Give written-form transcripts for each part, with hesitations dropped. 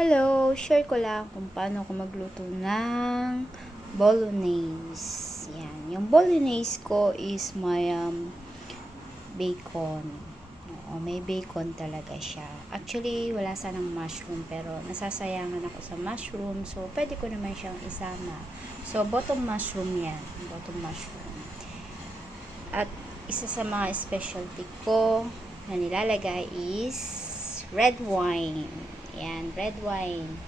Hello! Share ko lang kung paano ako magluto ng bolognese. Yan. Yung bolognese ko is may bacon. Oo, may bacon talaga siya. Actually, wala sanang mushroom pero nasasayangan ako sa mushroom. So, pwede ko naman siyang isama. So, bottom mushroom yan. Bottom mushroom. At isa sa mga specialty ko na nilalagay is red wine. Yan, red wine.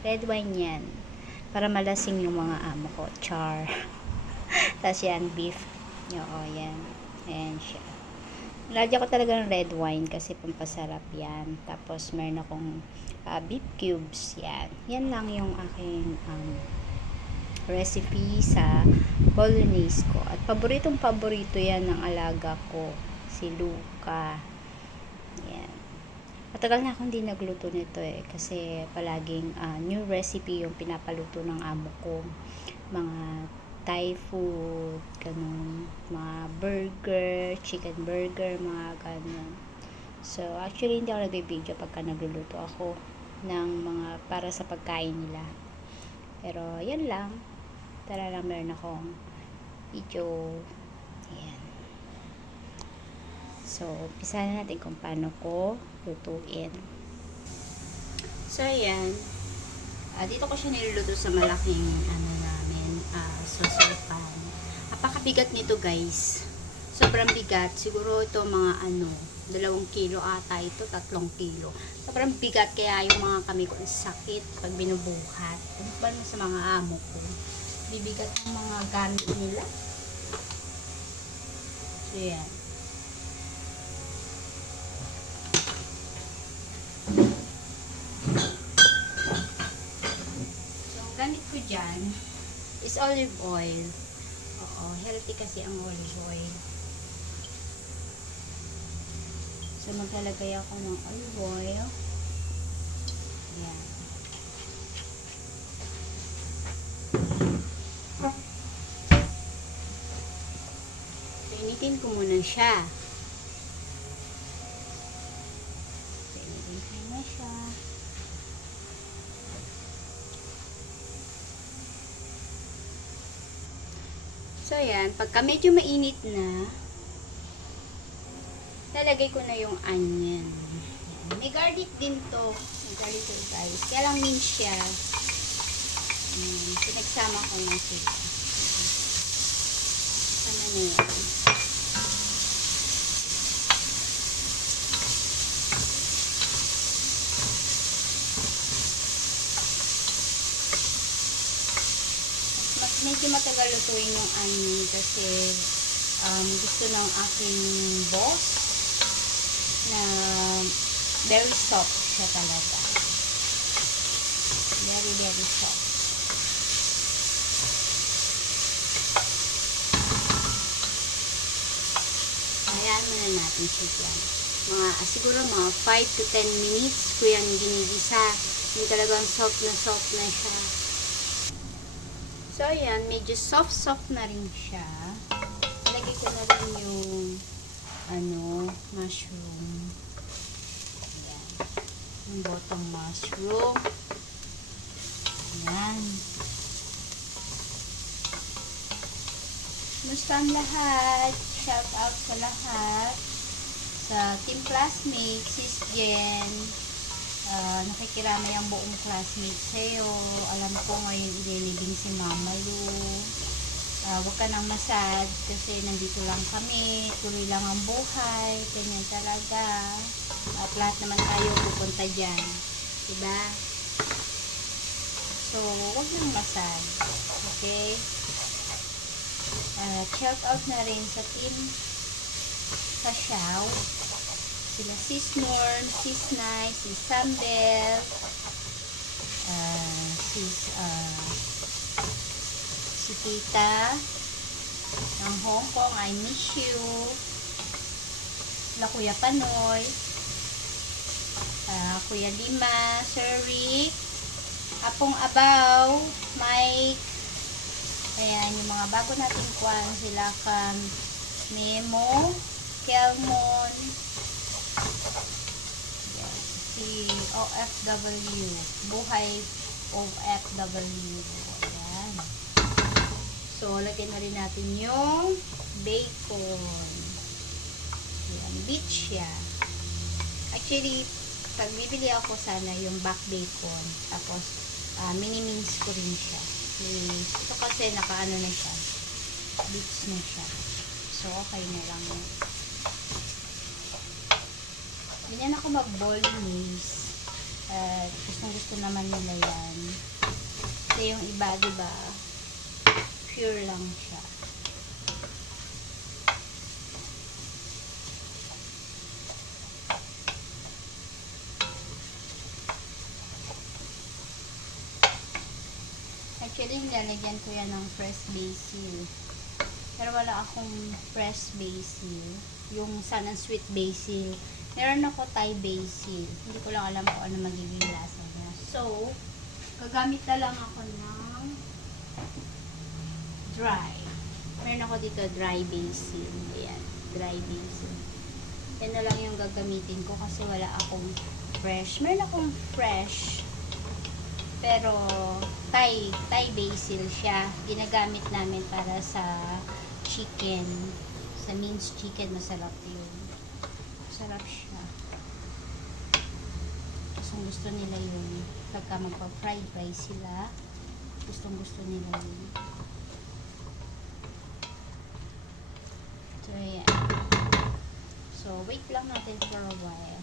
Red wine yan. Para malasing yung mga amo ko. Char. Tapos yan, beef. Oo, yan. Ayan siya. Nilagyan ko talaga ng red wine kasi pampasarap yan. Tapos meron akong beef cubes. Yan. Yan lang yung aking recipe sa bolognese ko. At paborito yan ng alaga ko. Si Luca. Yan. Matagal na akong hindi nagluto nito kasi palaging new recipe yung pinapaluto ng amo ko. Mga Thai food, ganun, mga burger, chicken burger, mga ganun. So, actually, hindi ako nagbibideo pagka nagluluto ako ng mga para sa pagkain nila. Pero, yan lang. Tara lang, meron akong video. Ayan. So, umpisa na natin kung paano ko lutuin. So, ayan. Dito ko siya niluluto sa malaking saucer pan. Napakabigat nito, guys. Sobrang bigat. Siguro ito mga 2 kilo ata ito, 3 kilo. Sobrang bigat kaya yung mga kamay ko sakit pag binubuhat. Kumpara sa mga amo ko. Bibigat ng mga gamit nila. So, ayan. Gamit ko dyan is olive oil. Oo, healthy kasi ang olive oil. So, maglalagay ako ng olive oil. Ayan. So, initin ko muna siya. So, initin ko na siya. So, ayan. Pagka medyo mainit na, lalagay ko na yung onion. Ayan. May garlic din to. May garlic to, guys. Kaya lang mince siya. Pinagsama ko na siya. Sama na yan. Medyo matagal lutuin yung onion kasi gusto ng aking boss na very soft siya talaga. Very, very soft. Hayaan muna natin siya dyan. Siguro mga 5 to 10 minutes ko yan ginigisa. Yung talagang soft na siya. So, ayan, medyo soft na rin siya. Lagay ko na rin yung, mushroom. Ayan. Yung bottom mushroom. Ayan. Kumusta ang lahat? Shout out sa lahat. Sa team classmates, Sis Jen. Nakikiramay ang buong classmates sa'yo. Alam ko ngayon ililibing si Mama Lu. Huwag ka nang masad kasi nandito lang kami. Tuloy lang ang buhay. Ganyan talaga. At lahat naman tayo pupunta dyan. Diba? So, huwag nang masad. Okay? Shout out na rin sa team Kasyaw. Sila Sis Norm, Sis Nice, Sis Sambel, si Tita ng Hong Kong, I miss you. Sila Kuya Panoy, Kuya Lima, Sir Rick, Apong Abaw, Mike, ayan, yung mga bago nating kwan, sila Memo, Kelmon, si OFW. Buhay OFW. Ayan. So, lagyan na rin natin yung bacon. Ayan, beach siya. Actually, pag bibili ako sana yung back bacon. Tapos, mini-mince ko rin siya. Ito kasi nakaano na siya. Beach na siya. So, okay na lang. Ganyan ako mag-bolognese. At gusto naman nila yan. Kasi yung iba, diba, pure lang siya. Actually, nilalagyan ko yan ng fresh basil. Pero wala akong fresh basil. Yung sana sweet basil. Meron ako Thai basil. Hindi ko lang alam kung ano magiging lasa niya. So, gagamit na lang ako ng dry. Meron ako dito dry basil. Ayan, dry basil. Yan na lang yung gagamitin ko kasi wala akong fresh. Meron akong fresh. Pero, Thai basil siya. Ginagamit namin para sa chicken. Sa minced chicken, masarap yun. Masarap siya. Gusto nila yun. Pagka magpa-fried rice sila, gusto nila yun. So, ayan. So, wait lang natin for a while.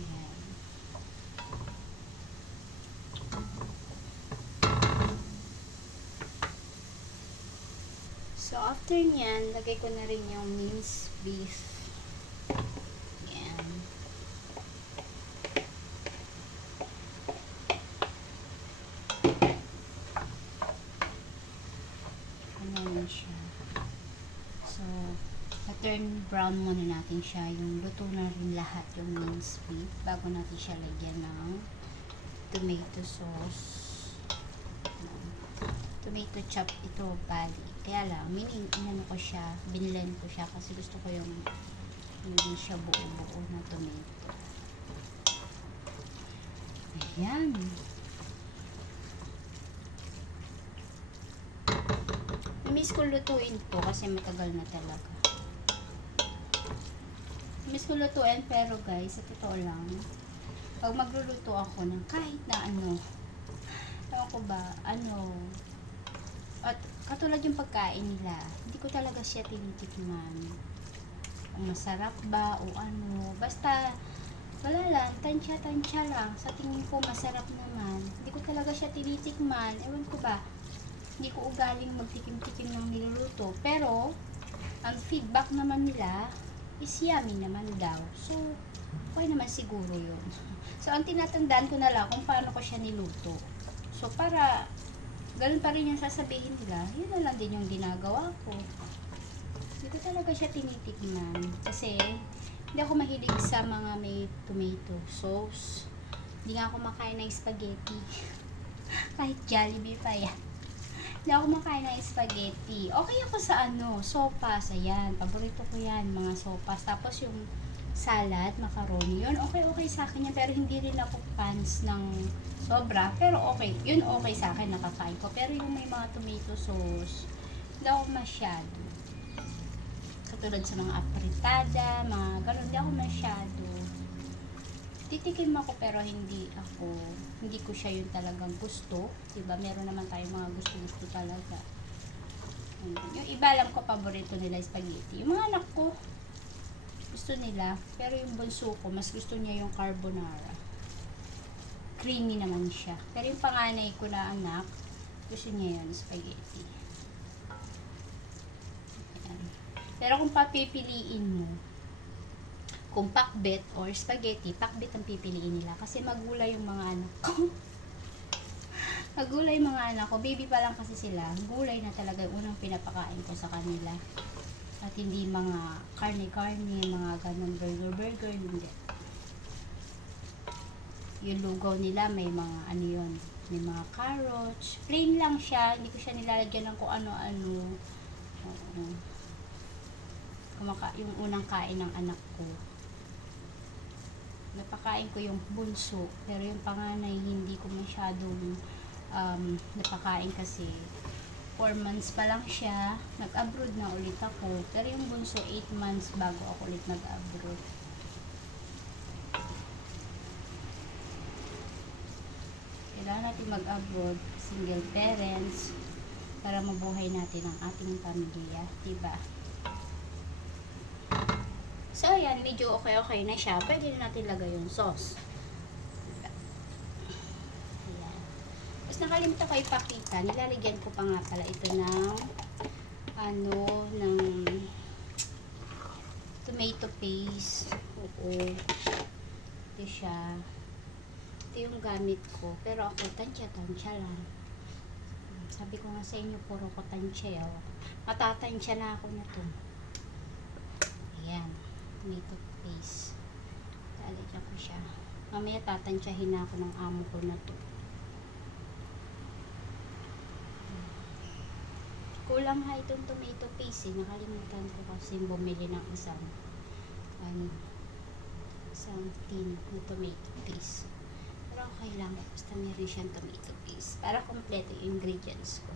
Ayan. So, after nyan, lagay ko na rin yung minced beef. Ayan. Ayan siya. So, turn brown muna natin siya. Yung luto na rin lahat yung minced beef bago natin siya lagyan ng tomato sauce. Tomato chop ito, bali. Kaya lang, inano ko siya, binlend ko siya kasi gusto ko yung hindi siya buo-buo na tomato. Ayan. Miss ko lutuin to kasi matagal na talaga. Miss ko lutuin pero guys, sa totoo lang, pag magluluto ako ng kahit na ano, ewan ko ba, at katulad yung pagkain nila, hindi ko talaga siya tinitikman. Kung masarap ba o ano. Basta, wala lang, tansya lang. Sa tingin ko, masarap naman. Hindi ko talaga siya tinitikman. Ewan ko ba, hindi ko ugaling magtikim-tikim ng niluluto. Pero, ang feedback naman nila, is yummy naman daw. So, okay naman siguro yun. So, ang tinatandaan ko na lang kung paano ko siya niluto. So, para ganun pa rin yung sasabihin nila, yun na lang din yung ginagawa ko. Hindi ko talaga siya tinitikman. Kasi, hindi ako mahilig sa mga may tomato sauce. Hindi nga ako makain ng spaghetti. Kahit Jollibee pa yan. Hindi ako makain ng spaghetti. Okay ako sa sopas. Ayan, paborito ko yan, mga sopas. Tapos yung salad, macaroni, yun okay sa akin yan. Pero hindi rin ako fans ng sobra, pero okay. Yun okay sa akin, nakakain ko. Pero yung may mga tomato sauce, hindi ako masyado. Katulad sa mga apritada, mga ganun, hindi ako masyado. Titikim ako pero hindi ko siya yung talagang gusto. Diba? Meron naman tayong mga gusto talaga. Yung iba alam ko, paborito nila spaghetti. Yung mga anak ko, gusto nila. Pero yung bunso ko, mas gusto niya yung carbonara. Creamy naman siya. Pero yung panganay ko na anak, gusto niya yun, spaghetti. Ayan. Pero kung papipiliin mo, kung pakbet or spaghetti, pakbet ang pipiliin nila. Kasi magulay yung mga anak ko. Magulay yung mga anak ko. Baby pa lang kasi sila. Gulay na talaga yung unang pinapakain ko sa kanila. At hindi mga karne-karne, mga ganun burger, hindi. Yung lugaw nila may mga yun, may mga carrots. Plain lang siya, hindi ko siya nilalagyan ng kung ano-ano. Yung unang kain ng anak ko. napakain ko yung bunso, pero yung panganay hindi ko masyadong napakain kasi 4 months pa lang siya. Nag-abroad na ulit ako, pero yung bunso 8 months bago ako ulit nag-abroad. Kailangan natin mag-abroad, single parents, para mabuhay natin ang ating pamilya, diba? So, ayan, medyo okay na siya. Pwede na natin lagay yung sauce. Ayan. Tapos nakalimutan ko ipakita, nilalagyan ko pa nga pala ito ng ng tomato paste. Oo. Ito siya. Ito yung gamit ko. Pero ako, tansya lang. Sabi ko nga sa inyo, puro ko tansya. Oh. Matatansya na ako na to. Ayan. Tomato paste. Lalagyan ko siya. Mamaya tatansyahin na ako ng amo ko na to. Kulang ha itong tomato paste. Nakalimutan ko kasi bumili ng isang tin na tomato paste. Pero okay lang. Basta meron siyang tomato paste. Para kompleto yung ingredients ko.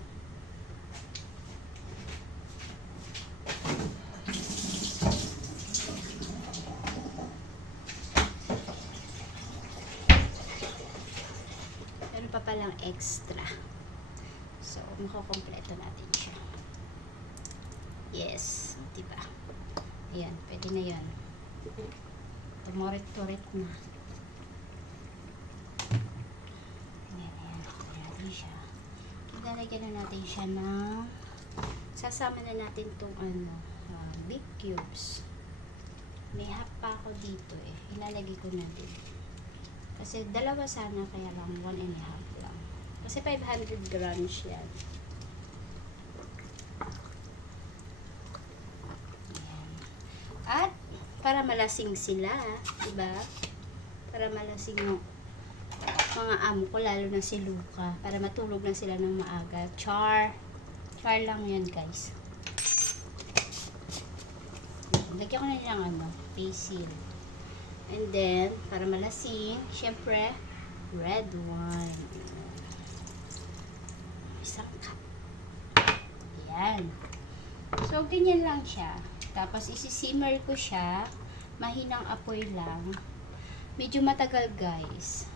Meron pa palang extra. So, makukompleto natin siya. Yes. Diba? Ayan. Pwede na yan. Tumurit-turit na. Ilalagyan na natin siya ng sasama na natin itong big cubes. May half pa ako dito eh. Ilalagay ko na din. Kasi dalawa sana, kaya lang 1.5 lang. Kasi 500 grams yan. Ayan. At para malasing sila, diba? Para malasing yung mga amo ko, lalo na si Luca, para matulog na sila ng maaga. Char lang yan, guys. Lagyan ko na nilang basil. And then, para malasing, syempre, red wine. Isang cup. Ayan. So, ganyan lang siya. Tapos, isi-simmer ko siya. Mahinang apoy lang. Medyo matagal, guys.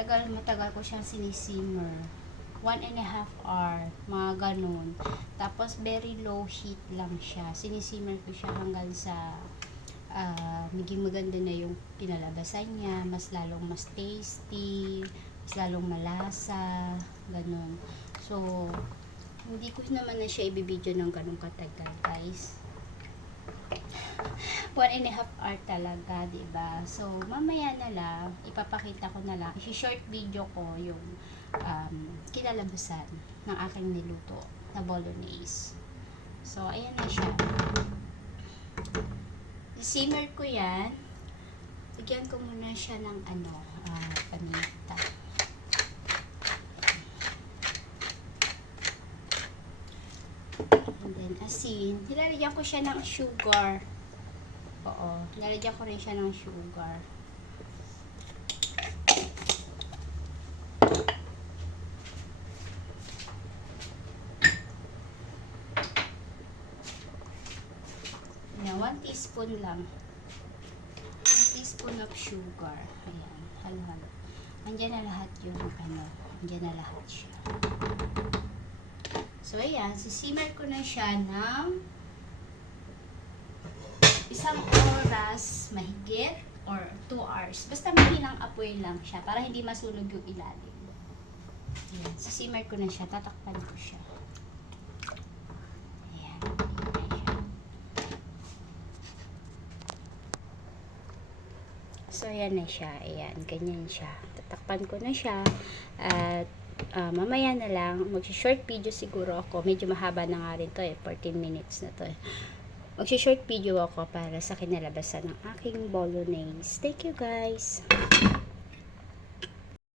Matagal ko siyang sinisimmer. 1.5 hour, mga ganun. Tapos, very low heat lang siya. Sinisimmer ko siya hanggang sa maging maganda na yung pinalabasan niya. Mas lalong mas tasty, mas lalong malasa, ganun. So, hindi ko naman na siya ibibidyo ng ganun katagal, guys. 1.5 hour talaga, diba? So, mamaya na lang, ipapakita ko na lang, i-short video ko yung kinalabasan ng aking niluto na bolognese. So, ayan na siya. Simmer ko yan. Bigyan ko muna siya ng paminta. And then, asin. Nilalagyan ko siya ng sugar. Oo. Nilalagyan ko rin siya ng sugar. Yan, 1 teaspoon lang. 1 teaspoon of sugar. Ayan. Halo-halo. Andiyan na lahat yung Andiyan na lahat siya. So, ayan. Sisimmer ko na siya ng 1 oras mahigit or 2 hours. Basta mahinang apoy lang siya para hindi masunog yung ilalim. Ayan. Sisimmer ko na siya. Tatakpan ko siya. Ayan. So, ayan na siya. Ayan. Ganyan siya. Tatakpan ko na siya. At mamaya na lang, mag-short video siguro ako. Medyo mahaba na nga rin to 14 minutes na to Mag-short video ako para sa kinalabasan ng aking bolognese. Thank you, guys!